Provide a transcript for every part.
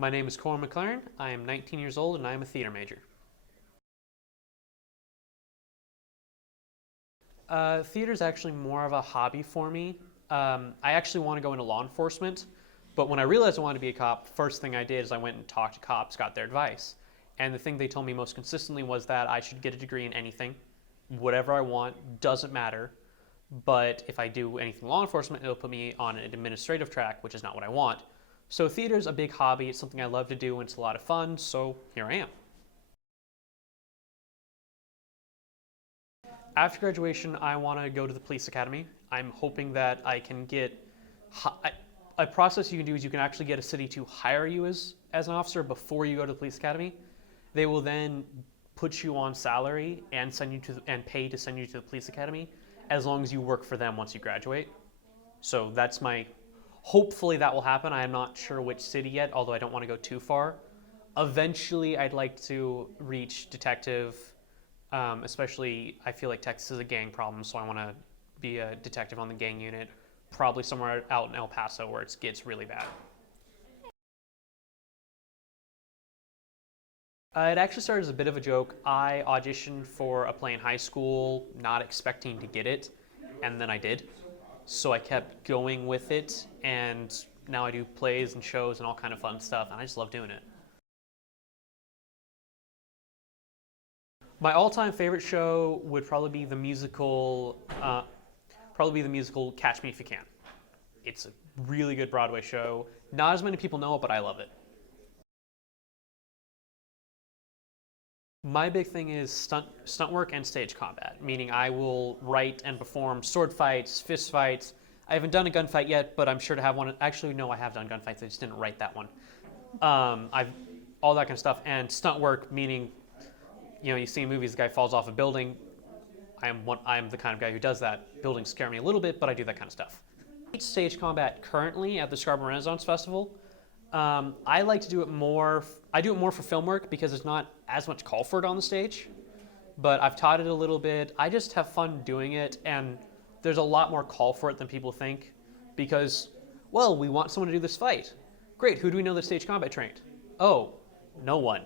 My name is Corin McLaren. I am 19 years old and I am a theater major. Theater is actually more of a hobby for me. I actually want to go into law enforcement, but when I realized I wanted to be a cop, first thing I did is I went and talked to cops, got their advice. And the thing they told me most consistently was that I should get a degree in anything, whatever I want, doesn't matter. But if I do anything law enforcement, it'll put me on an administrative track, which is not what I want. So theater is a big hobby. It's something I love to do, and it's a lot of fun. So here I am. After graduation, I want to go to the police academy. I'm hoping that I can get a process you can do is you can actually get a city to hire you as an officer before you go to the police academy. They will then put you on salary and send you to and pay to send you to the police academy as long as you work for them once you graduate. So that's my hopefully that will happen. I am not sure which city yet, although I don't want to go too far. Eventually, I'd like to reach detective. Especially, I feel like Texas is a gang problem, so I want to be a detective on the gang unit, probably somewhere out in El Paso where it gets really bad. It actually started as a bit of a joke. I auditioned for a play in high school, not expecting to get it, and then I did. So I kept going with it, and now I do plays and shows and all kind of fun stuff, and I just love doing it. My all-time favorite show would probably be the musical Catch Me If You Can. It's a really good Broadway show. Not as many people know it, but I love it. My big thing is stunt work and stage combat, meaning I will write and perform sword fights, fist fights. I haven't done a gunfight yet, but I'm sure to have one. Actually, no, I have done gunfights. I just didn't write that one. I've all that kind of stuff, and stunt work, meaning you see in movies the guy falls off a building. I'm the kind of guy who does that. Buildings scare me a little bit, but I do that kind of stuff. Stage combat currently at the Scarborough Renaissance Festival. I like to do it more. I do it more for film work because there's not as much call for it on the stage. But I've taught it a little bit. I just have fun doing it, and there's a lot more call for it than people think because, well, we want someone to do this fight. Great, who do we know that's stage combat trained? Oh, no one.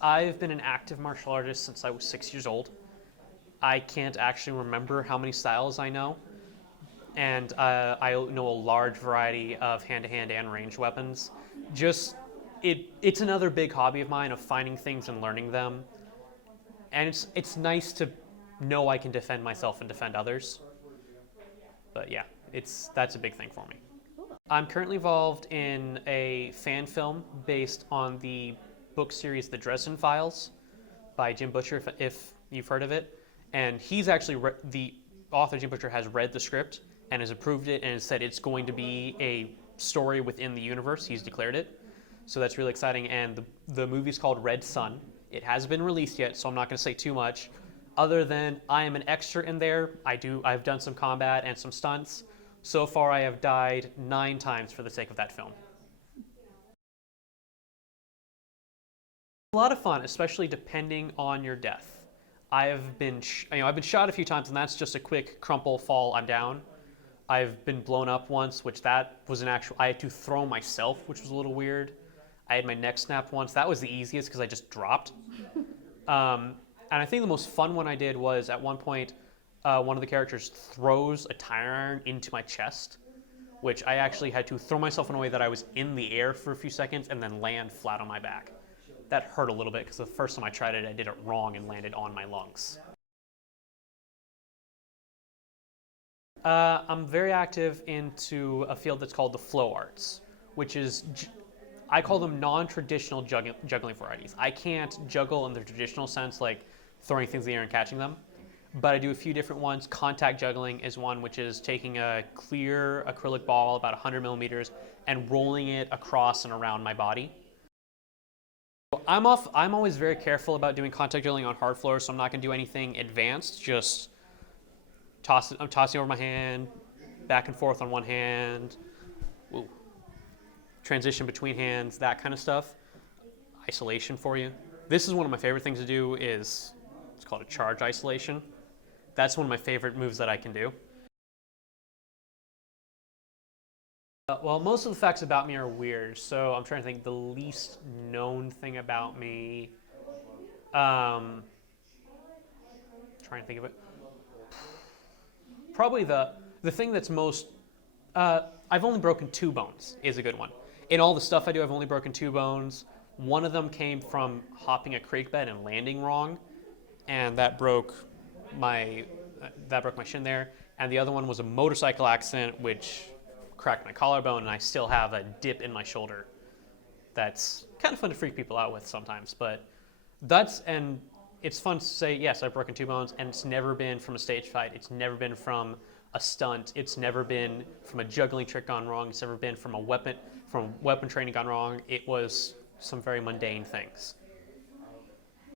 I've been an active martial artist since I was 6 years old. I can't actually remember how many styles I know, and I know a large variety of hand-to-hand and ranged weapons. Just it's another big hobby of mine of finding things and learning them, and it's nice to know I can defend myself and defend others. But yeah, that's a big thing for me. I'm currently involved in a fan film based on the book series The Dresden Files by Jim Butcher, if you've heard of it. And he's actually, the author, Jim Butcher, has read the script and has approved it and has said it's going to be a story within the universe. He's declared it. So that's really exciting. And the movie's called Red Sun. It hasn't been released yet, so I'm not going to say too much. Other than I am an extra in there. I've done some combat and some stunts. So far, I have died 9 times for the sake of that film. A lot of fun, especially depending on your death. I've been shot a few times, and that's just a quick crumple, fall, I'm down. I've been blown up once, which that was an actual. I had to throw myself, which was a little weird. I had my neck snapped once. That was the easiest because I just dropped. And I think the most fun one I did was at one point, one of the characters throws a tire iron into my chest, which I actually had to throw myself in a way that I was in the air for a few seconds and then land flat on my back. That hurt a little bit because the first time I tried it, I did it wrong and landed on my lungs. I'm very active into a field that's called the flow arts, which is, I call them non-traditional juggling varieties. I can't juggle in the traditional sense, like throwing things in the air and catching them, but I do a few different ones. Contact juggling is one, which is taking a clear acrylic ball, about 100 millimeters, and rolling it across and around my body. I'm always very careful about doing contact juggling on hard floors, so I'm not going to do anything advanced. Just I'm tossing over my hand, back and forth on one hand, ooh, transition between hands, that kind of stuff. Isolation for you. This is one of my favorite things to do. It's called a charge isolation. That's one of my favorite moves that I can do. Well, most of the facts about me are weird, so I'm trying to think the least known thing about me. Um, trying to think of it. Probably the thing that's most. I've only broken 2 bones is a good one. In all the stuff I do, I've only broken 2 bones. One of them came from hopping a creek bed and landing wrong, and my that broke my shin there. And the other one was a motorcycle accident, which cracked my collarbone, and I still have a dip in my shoulder. That's kind of fun to freak people out with sometimes, but and it's fun to say yes, I've broken 2 bones, and it's never been from a stage fight. It's never been from a stunt. It's never been from a juggling trick gone wrong. It's never been from weapon training gone wrong. It was some very mundane things.